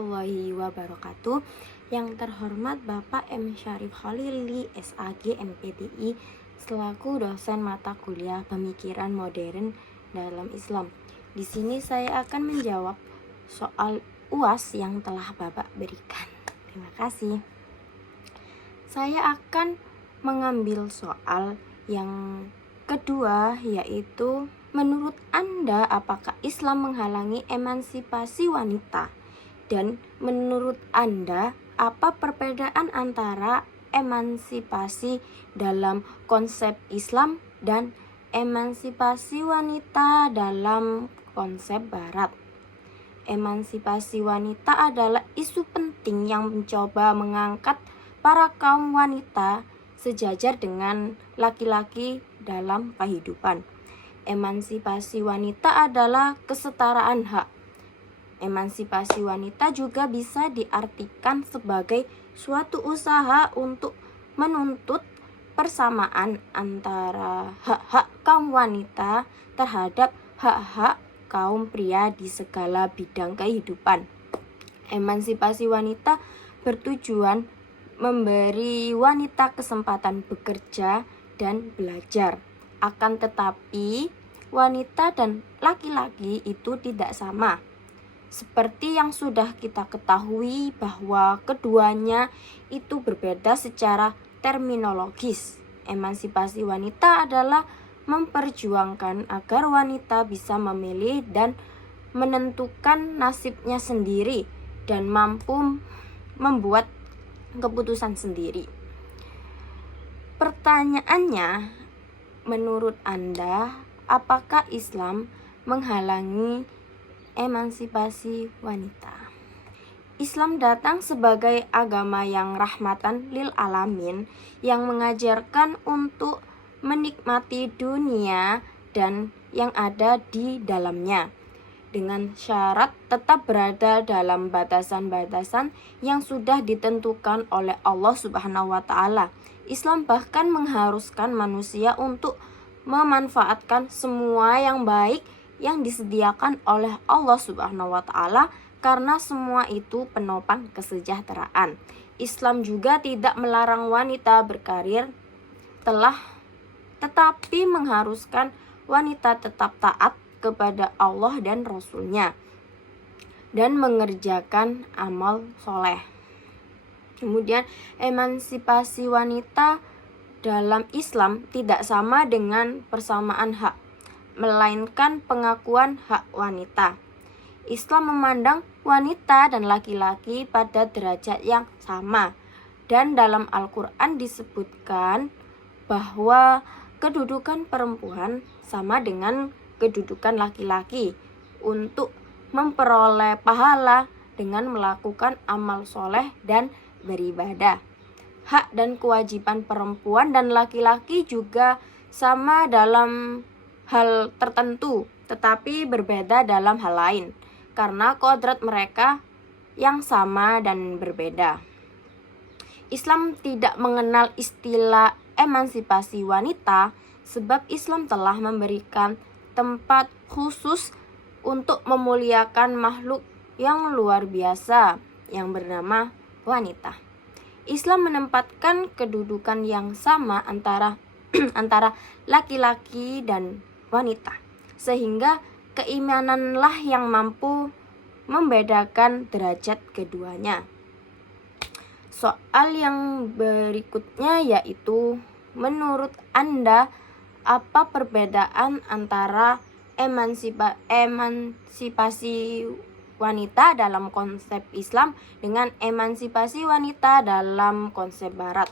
warahmatullahi wabarakatuh. Yang terhormat Bapak M. Syarif Khalili, SAG, MPDI, selaku dosen mata kuliah Pemikiran Modern dalam Islam. Di sini saya akan menjawab soal UAS yang telah Bapak berikan. Terima kasih. Saya akan mengambil soal yang kedua, yaitu menurut Anda apakah Islam menghalangi emansipasi wanita? Dan menurut Anda apa perbedaan antara emansipasi dalam konsep Islam dan emansipasi wanita dalam konsep Barat? Emansipasi wanita adalah isu penting yang mencoba mengangkat para kaum wanita sejajar dengan laki-laki dalam kehidupan. Emansipasi wanita adalah kesetaraan hak. Emansipasi wanita juga bisa diartikan sebagai suatu usaha untuk menuntut persamaan antara hak-hak kaum wanita terhadap hak-hak kaum pria di segala bidang kehidupan. Emansipasi wanita bertujuan memberi wanita kesempatan bekerja dan belajar. Akan tetapi, wanita dan laki-laki itu tidak sama. Seperti yang sudah kita ketahui bahwa keduanya itu berbeda secara terminologis. Emansipasi wanita adalah memperjuangkan agar wanita bisa memilih dan menentukan nasibnya sendiri dan mampu membuat keputusan sendiri. Pertanyaannya, menurut Anda, apakah Islam menghalangi emansipasi wanita? Islam datang sebagai agama yang rahmatan lil alamin, yang mengajarkan untuk menikmati dunia dan yang ada di dalamnya, dengan syarat tetap berada dalam batasan-batasan yang sudah ditentukan oleh Allah Subhanahu wa Ta'ala. Islam bahkan mengharuskan manusia untuk memanfaatkan semua yang baik yang disediakan oleh Allah Subhanahu wa Ta'ala, karena semua itu penopang kesejahteraan. Islam juga tidak melarang wanita berkarir, tetapi mengharuskan wanita tetap taat kepada Allah dan Rasul-Nya dan mengerjakan amal soleh. Kemudian, emansipasi wanita dalam Islam tidak sama dengan persamaan hak, melainkan pengakuan hak wanita. Islam memandang wanita dan laki-laki pada derajat yang sama, dan dalam Al-Quran disebutkan bahwa kedudukan perempuan sama dengan kedudukan laki-laki untuk memperoleh pahala dengan melakukan amal soleh dan beribadah. Hak dan kewajiban perempuan dan laki-laki juga sama dalam hal tertentu, tetapi berbeda dalam hal lain, karena kodrat mereka yang sama dan berbeda. Islam tidak mengenal istilah emansipasi wanita, sebab Islam telah memberikan tempat khusus untuk memuliakan makhluk yang luar biasa yang bernama wanita. Islam menempatkan kedudukan yang sama antara laki-laki dan wanita, sehingga keimananlah yang mampu membedakan derajat keduanya. Soal yang berikutnya yaitu, menurut Anda apa perbedaan antara emansipasi wanita dalam konsep Islam dengan emansipasi wanita dalam konsep Barat?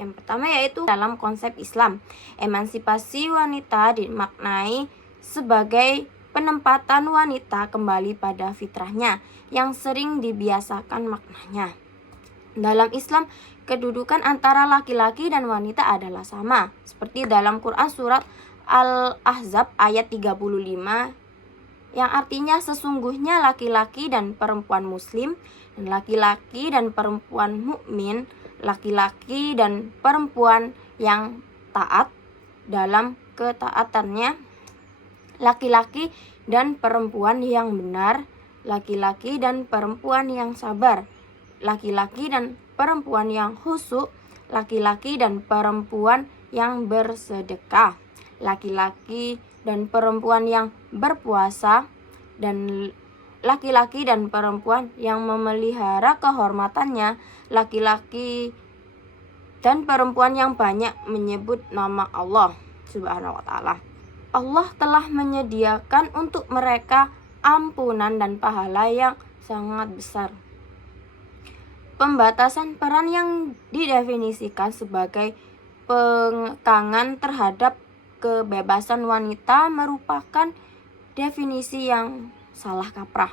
Yang pertama yaitu dalam konsep Islam, emansipasi wanita dimaknai sebagai penempatan wanita kembali pada fitrahnya yang sering dibiasakan maknanya. Dalam Islam, kedudukan antara laki-laki dan wanita adalah sama, seperti dalam Quran surat Al-Ahzab ayat 35, yang artinya sesungguhnya laki-laki dan perempuan muslim, dan laki-laki dan perempuan mukmin, laki-laki dan perempuan yang taat dalam ketaatannya, laki-laki dan perempuan yang benar, laki-laki dan perempuan yang sabar, laki-laki dan perempuan yang khusyuk, laki-laki dan perempuan yang bersedekah, laki-laki dan perempuan yang berpuasa, dan laki-laki dan perempuan yang memelihara kehormatannya, laki-laki dan perempuan yang banyak menyebut nama Allah Subhanahu wa ta'ala. Allah telah menyediakan untuk mereka ampunan dan pahala yang sangat besar. Pembatasan peran yang didefinisikan sebagai pengekangan terhadap kebebasan wanita merupakan definisi yang salah kaprah.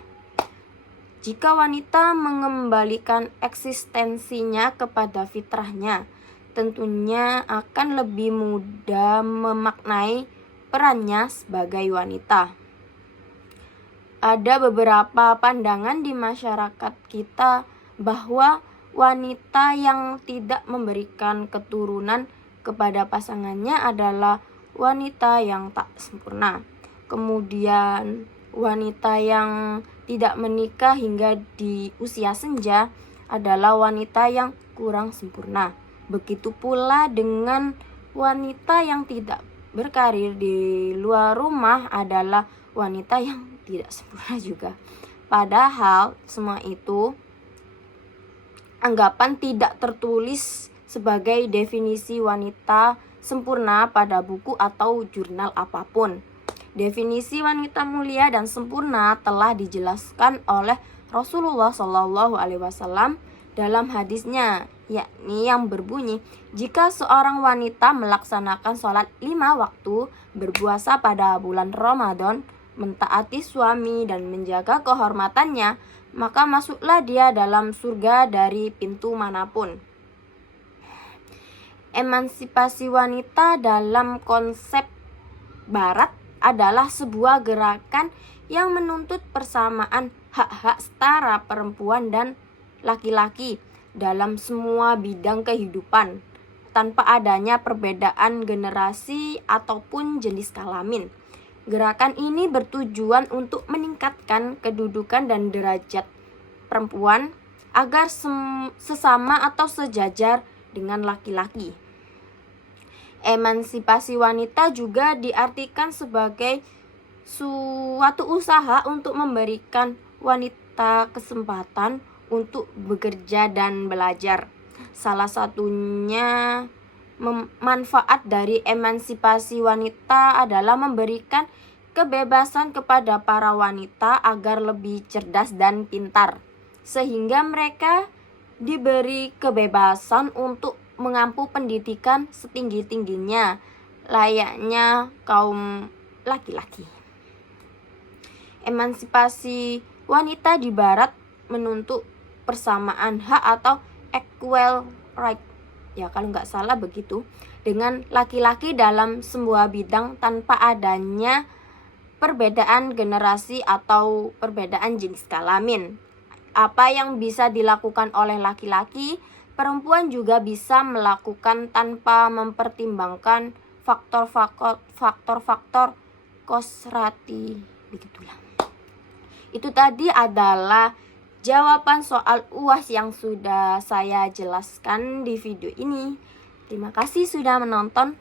Jika wanita mengembalikan eksistensinya kepada fitrahnya, tentunya akan lebih mudah memaknai perannya sebagai wanita. Ada beberapa pandangan di masyarakat kita bahwa wanita yang tidak memberikan keturunan kepada pasangannya adalah wanita yang tak sempurna. Kemudian wanita yang tidak menikah hingga di usia senja adalah wanita yang kurang sempurna. Begitu pula dengan wanita yang tidak berkarir di luar rumah adalah wanita yang tidak sempurna juga. Padahal semua itu anggapan tidak tertulis sebagai definisi wanita sempurna pada buku atau jurnal apapun. Definisi wanita mulia dan sempurna telah dijelaskan oleh Rasulullah SAW dalam hadisnya, yakni yang berbunyi, jika seorang wanita melaksanakan sholat 5 waktu, berpuasa pada bulan Ramadan, mentaati suami dan menjaga kehormatannya, maka masuklah dia dalam surga dari pintu manapun. Emansipasi wanita dalam konsep Barat adalah sebuah gerakan yang menuntut persamaan hak-hak setara perempuan dan laki-laki dalam semua bidang kehidupan, tanpa adanya perbedaan generasi ataupun jenis kelamin. Gerakan ini bertujuan untuk meningkatkan kedudukan dan derajat perempuan agar sesama atau sejajar dengan laki-laki. Emansipasi wanita juga diartikan sebagai suatu usaha untuk memberikan wanita kesempatan untuk bekerja dan belajar. Salah satunya manfaat dari emansipasi wanita adalah memberikan kebebasan kepada para wanita agar lebih cerdas dan pintar, sehingga mereka diberi kebebasan untuk mengampu pendidikan setinggi-tingginya layaknya kaum laki-laki. Emansipasi wanita di Barat menuntut persamaan hak atau equal right, ya kalau nggak salah begitu, dengan laki-laki dalam sebuah bidang tanpa adanya perbedaan generasi atau perbedaan jenis kelamin. Apa yang bisa dilakukan oleh laki-laki, perempuan juga bisa melakukan tanpa mempertimbangkan faktor-faktor kosrati, begitulah. Itu tadi adalah jawaban soal UAS yang sudah saya jelaskan di video ini. Terima kasih sudah menonton.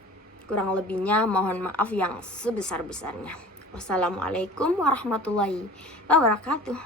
Kurang lebihnya mohon maaf yang sebesar-besarnya. Wassalamualaikum warahmatullahi wabarakatuh.